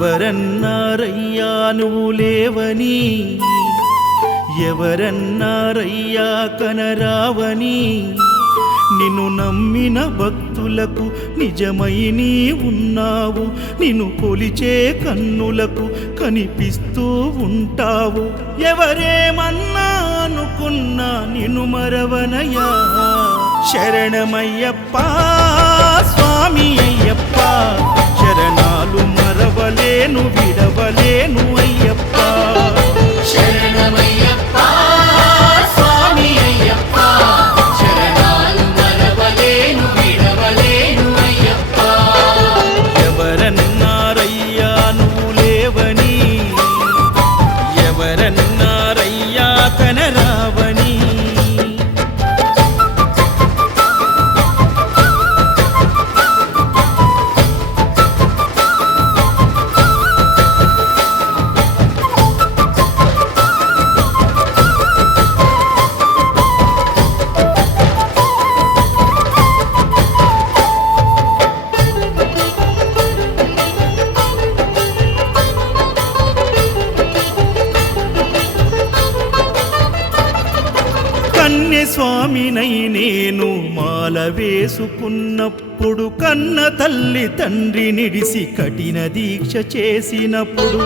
ఎవరన్నారయ్యా నువ్వు లేవని, ఎవరన్నారయ్యా కనరావని, నిన్ను నమ్మిన భక్తులకు నిజమై నీ ఉన్నావు, నిన్ను కొలిచే కన్నులకు కనిపిస్తూ ఉంటావు. ఎవరేమన్నా అనుకున్నా నిన్ను మరవనయ్యా. శరణమయ్యప్ప స్వామి అయ్యప్ప, శరణాలు మరవలేను విడవలేను అయ్యప్ప. శరణమయ్యప్ప స్వామి అయ్యప్ప, శరణాలు మరవలేను విడవలేను అయ్యప్ప. ఎవరన్నారయ్యా నువ్వు లేవని, ఎవరన్నారయ్యా కనరావని. కన్యస్వామినై నేను మాల వేసుకున్నప్పుడు, కన్న తల్లి తండ్రి నిడిసి కఠిన దీక్ష చేసినప్పుడు,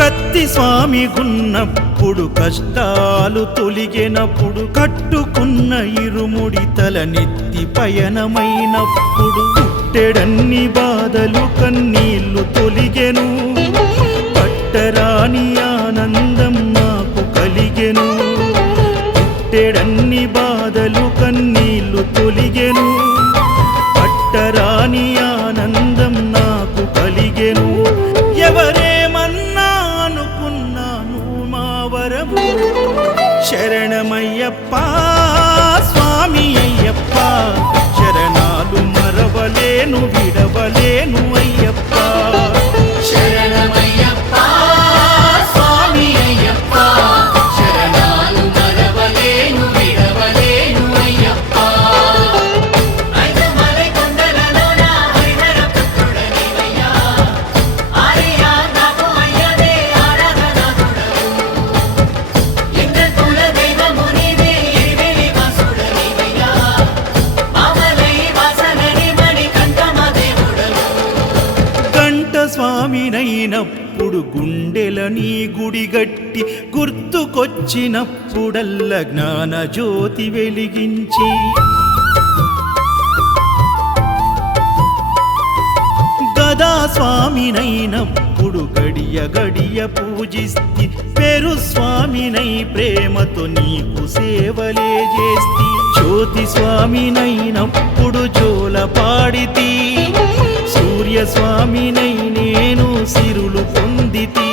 కత్తి స్వామి గున్నప్పుడు కష్టాలు తొలిగినప్పుడు, కట్టుకున్న ఇరుముడి తల నెత్తి పయనమైనప్పుడు, పుట్టెడన్ని బాధలు కన్నీళ్లు తొలిగెను, పట్టరాని ఆనందం నాకు కలిగెను. పుట్టెడన్ని బాధలు కన్నీళ్లు తొలిగెను, పట్టరాని ఆనందం నాకు కలిగెను. ఎవరేమన్నా అనుకున్నాను మా వరము. శరణమయ్యప్ప స్వామి అయ్యప్ప, శరణాలు మరవలేను విడవలేను అయ్యప్ప. శరణమయ్యప్ప స్వామి అయ్యప్ప, శరణాలు మరవలేను విడవలేను అయ్యప్ప. ఐదమలై కొండలలోన హరిహర పుత్రుడ నీవయ్యా, ఆర్యా నాకు అయ్యవే ఆరాధనాథుడవు. ఇంద్ర కుల దైవము నీవే ఎరివెలి వాసుడ నీవయ్యా, మామలై వాసనని మణికంఠమ దేవుడవు. కంఠ స్వామినైనప్పుడు గుండెల నీ గుడి గట్టి, గుర్తుకొచ్చినప్పుడల్ల జ్ఞాన జ్యోతి వెలిగించి, గదా స్వామినైనప్పుడు గడియ గడియ పూజిస్తి, పేరు స్వామినై ప్రేమతో నీకు సేవలే చేస్తి. జ్యోతి స్వామినైనప్పుడు జోల పాడితి, సూర్య స్వామినై నేను సిరులు పొందితి.